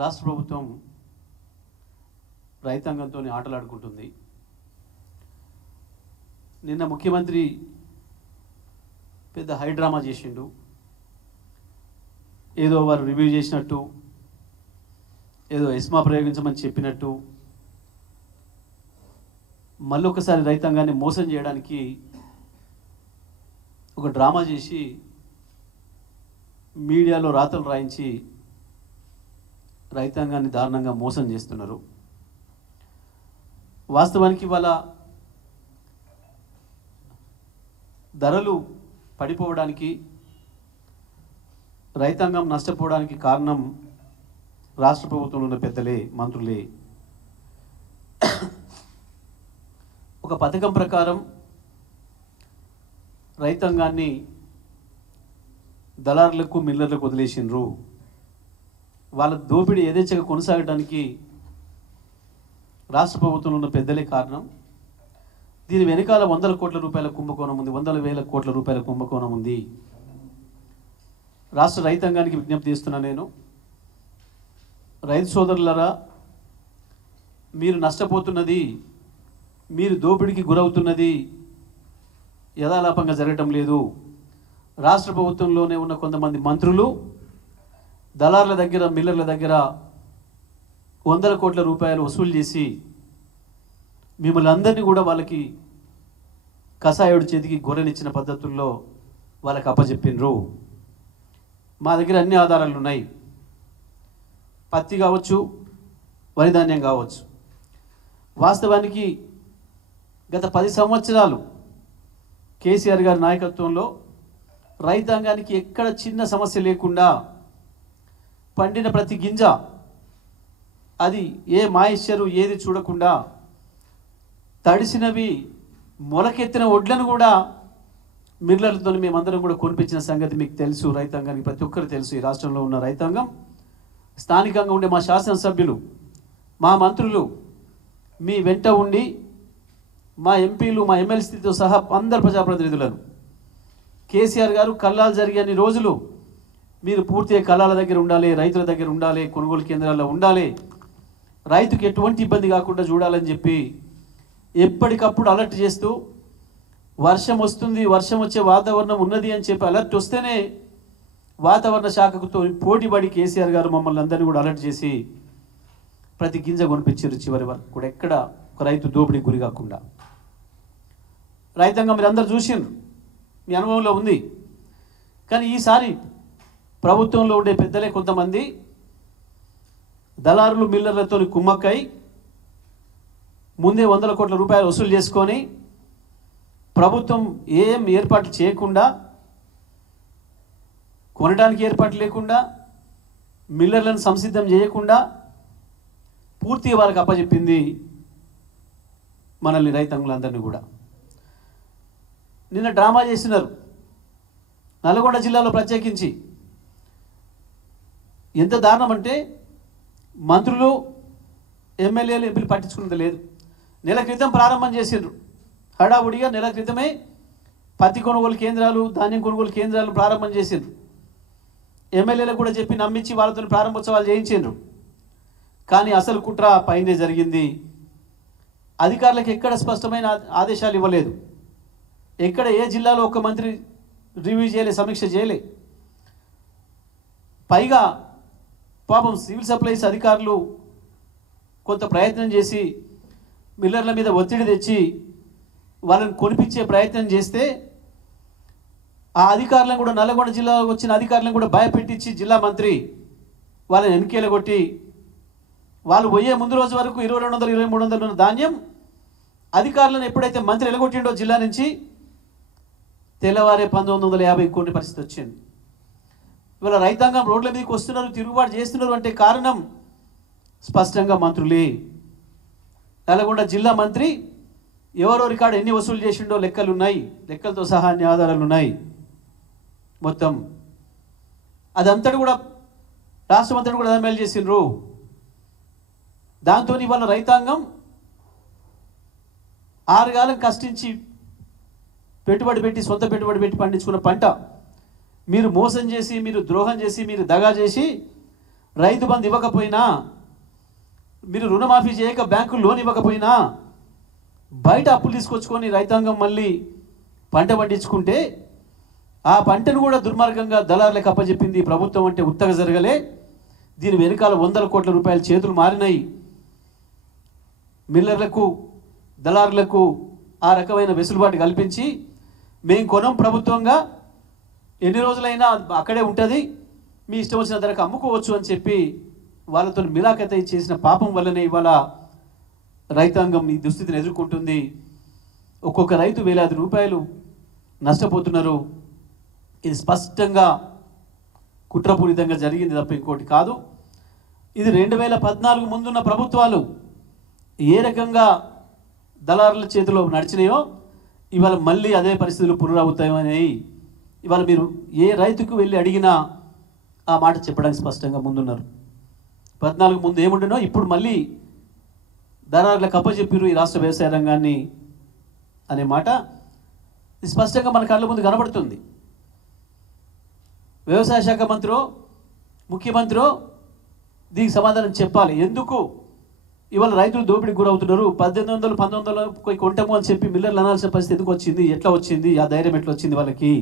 రాష్ట్ర ప్రభుత్వం రైతాంగంతో ఆటలాడుకుంటుంది. నిన్న ముఖ్యమంత్రి పెద్ద హైడ్రామా చేసిండు. ఏదో వారు రివ్యూ చేసినట్టు, ఏదో ఎస్మా ప్రయోగించమని చెప్పినట్టు, మళ్ళొకసారి రైతాంగాన్ని మోసం చేయడానికి ఒక డ్రామా చేసి మీడియాలో రాతలు రాయించి రైతాంగాన్ని దారుణంగా మోసం చేస్తున్నారు. వాస్తవానికి వాళ్ళ ధరలు పడిపోవడానికి, రైతాంగం నష్టపోవడానికి కారణం రాష్ట్ర ప్రభుత్వంలో ఉన్న పెద్దలే, మంత్రులే. ఒక పథకం ప్రకారం రైతాంగాన్ని దళారులకు, మిల్లర్లకు వదిలేసిండ్రు. వాళ్ళ దోపిడీ యథేచ్ఛగా కొనసాగడానికి రాష్ట్ర ప్రభుత్వంలో ఉన్న పెద్దలే కారణం. దీని వెనకాల వందల కోట్ల రూపాయల కుంభకోణం ఉంది, వందల వేల కోట్ల రూపాయల కుంభకోణం ఉంది. రాష్ట్ర రైతాంగానికి విజ్ఞప్తి చేస్తున్నా నేను, రైతు సోదరులరా, మీరు నష్టపోతున్నది, మీరు దోపిడీకి గురవుతున్నది యథాలాపంగా జరగటం లేదు. రాష్ట్ర ప్రభుత్వంలోనే ఉన్న కొంతమంది మంత్రులు దళారుల దగ్గర, మిల్లర్ల దగ్గర వందల కోట్ల రూపాయలు వసూలు చేసి మిమ్మల్ని అందరినీ కూడా వాళ్ళకి కషాయుడి చేతికి గొర్రెనిచ్చిన పద్ధతుల్లో వాళ్ళకి అప్పచెప్పినరు. మా దగ్గర అన్ని ఆధారాలు ఉన్నాయి. పత్తి కావచ్చు, వరి ధాన్యం కావచ్చు. వాస్తవానికి గత 10 సంవత్సరాలు కేసీఆర్ గారి నాయకత్వంలో రైతాంగానికి ఎక్కడ చిన్న సమస్య లేకుండా పండిన ప్రతి గింజ, అది ఏ మాయిశ్చరు ఏది చూడకుండా తడిసినవి మొలకెత్తిన ఒడ్లను కూడా మిల్లర్లతో మేమందరం కూడా కొనిపించిన సంగతి మీకు తెలుసు. రైతాంగానికి ప్రతి ఒక్కరు తెలుసు. ఈ రాష్ట్రంలో ఉన్న రైతాంగం, స్థానికంగా ఉండే మా శాసనసభ్యులు, మా మంత్రులు మీ వెంట ఉండి, మా ఎంపీలు, మా ఎమ్మెల్సీతో సహా అందరు ప్రజాప్రతినిధులను కేసీఆర్ గారు కల్లాలు జరిగే రోజులు మీరు పూర్తిగా కల్లాల దగ్గర ఉండాలి, రైతుల దగ్గర ఉండాలి, కొనుగోలు కేంద్రాల్లో ఉండాలి, రైతుకి ఎటువంటి ఇబ్బంది కాకుండా చూడాలని చెప్పి ఎప్పటికప్పుడు అలర్ట్ చేస్తూ, వర్షం వస్తుంది, వర్షం వచ్చే వాతావరణం ఉన్నది అని చెప్పి అలర్ట్ వస్తేనే వాతావరణ శాఖతో పోటీపడి కేసీఆర్ గారు మమ్మల్ని అందరినీ కూడా అలర్ట్ చేసి ప్రతి గింజ కొనిపించారు. చివరి వరకు కూడా ఎక్కడ ఒక రైతు దోపిడీ గురి కాకుండా. రైతాంగం మీరు అందరు చూసిండ్రు, మీ అనుభవంలో ఉంది. కానీ ఈసారి ప్రభుత్వంలో ఉండే పెద్దలే కొంతమంది దళారులు, మిల్లర్లతో కుమ్మక్కై ముందే వందల కోట్ల రూపాయలు వసూలు చేసుకొని ప్రభుత్వం ఏం ఏర్పాట్లు చేయకుండా, కొనడానికి ఏర్పాట్లు లేకుండా, మిల్లర్లను సంసిద్ధం చేయకుండా పూర్తిగా వాళ్ళకి అప్పచెప్పింది మనల్ని రైతాంగులందరినీ కూడా. నిన్న డ్రామా చేసినారు నల్గొండ జిల్లాలో ప్రత్యేకించి. ఎంత దారుణం అంటే మంత్రులు, ఎమ్మెల్యేలు, ఎంపీలు పట్టించుకున్నది లేదు. నెల క్రితం ప్రారంభం చేసిండ్రు హడావుడిగా. నెల క్రితమే పత్తి కొనుగోలు కేంద్రాలు, ధాన్యం కొనుగోలు కేంద్రాలు ప్రారంభం చేసిండ్రు. ఎమ్మెల్యేలకు కూడా చెప్పి నమ్మించి వాళ్ళతో ప్రారంభోత్సవాలు చేయించిండ్రు. కానీ అసలు కుట్ర పైనే జరిగింది. అధికారులకు ఎక్కడ స్పష్టమైన ఆదేశాలు ఇవ్వలేదు. ఎక్కడ ఏ జిల్లాలో ఒక మంత్రి రివ్యూ చేయలే, సమీక్ష చేయలే. పైగా పాపం సివిల్ సప్లైస్ అధికారులు కొంత ప్రయత్నం చేసి మిల్లర్ల మీద ఒత్తిడి తెచ్చి వాళ్ళని కొనిపించే ప్రయత్నం చేస్తే ఆ అధికారులను కూడా, నల్గొండ జిల్లాలో వచ్చిన అధికారులను కూడా భయపెట్టించి జిల్లా మంత్రి వాళ్ళని వెనకేల కొట్టి, వాళ్ళు పోయే ముందు రోజు వరకు 2200, 2300 ఉన్న ధాన్యం అధికారులను ఎప్పుడైతే మంత్రి ఎలగొట్టిండో జిల్లా నుంచి, తెల్లవారే 1950 కొనే పరిస్థితి వచ్చింది. ఇవాళ రైతాంగం రోడ్ల మీదకి వస్తున్నారు, తిరుగుబాటు చేస్తున్నారు అంటే కారణం స్పష్టంగా మంత్రులే. నల్గొండ జిల్లా మంత్రి ఎవరో రికార్డు ఎన్ని వసూలు చేసిండో లెక్కలు ఉన్నాయి, లెక్కలతో సహా అన్ని ఆధారాలు ఉన్నాయి. మొత్తం అదంతటి కూడా రాష్ట్రమంతటి కూడా ఎమ్మెల్యే చేసిండ్రు. దాంతో ఇవాళ రైతాంగం 6 కాలం కష్టించి పెట్టుబడి పెట్టి, సొంత పెట్టుబడి పెట్టి పండించుకున్న పంట మీరు మోసం చేసి, మీరు ద్రోహం చేసి, మీరు దగా చేసి రైతు బంధు ఇవ్వకపోయినా, మీరు రుణమాఫీ చేయక బ్యాంకు లోన్ ఇవ్వకపోయినా, బయట అప్పులు తీసుకొచ్చుకొని రైతాంగం మళ్ళీ పంట పండించుకుంటే ఆ పంటను కూడా దుర్మార్గంగా దళారులకు అప్పచెప్పింది ప్రభుత్వం. అంటే ఉత్తగా జరగలే, దీని వెనుకాల వందల కోట్ల రూపాయల చేతులు మారినాయి. మిల్లర్లకు, దళారులకు ఆ రకమైన వెసులుబాటు కల్పించి మేము కొనం ప్రభుత్వంగా, ఎన్ని రోజులైనా అక్కడే ఉంటుంది, మీ ఇష్టం వచ్చిన ధరకు అమ్ముకోవచ్చు అని చెప్పి వాళ్ళతో మిలాఖతై చేసిన పాపం వల్లనే ఇవాళ రైతాంగం ఈ దుస్థితిని ఎదుర్కొంటుంది. ఒక్కొక్క రైతు వేలాది రూపాయలు నష్టపోతున్నారు. ఇది స్పష్టంగా కుట్రపూరితంగా జరిగింది తప్ప ఇంకోటి కాదు. ఇది 2014 ముందున్న ప్రభుత్వాలు ఏ రకంగా దళారుల చేతిలో నడిచినాయో ఇవాళ మళ్ళీ అదే పరిస్థితులు పునరావృతమని ఇవాళ మీరు ఏ రైతుకు వెళ్ళి అడిగినా ఆ మాట చెప్పడానికి స్పష్టంగా ముందున్నారు. 14 ముందు ఏముండినో ఇప్పుడు మళ్ళీ దళారులకు అప్పచెప్పిరు ఈ రాష్ట్ర వ్యవసాయ రంగాన్ని అనే మాట స్పష్టంగా మన కళ్ళ ముందు కనబడుతుంది. వ్యవసాయ శాఖ మంత్రో, ముఖ్యమంత్రో దీనికి సమాధానం చెప్పాలి. ఎందుకు ఇవాళ రైతులు దోపిడీకి గురవుతున్నారు? 1800, 1900 కొంటాము అని చెప్పి మిల్లర్లు అనాల్సిన పరిస్థితి ఎందుకు వచ్చింది? ఎట్లా వచ్చింది? ఆ ధైర్యం ఎట్లా వచ్చింది వాళ్ళకి?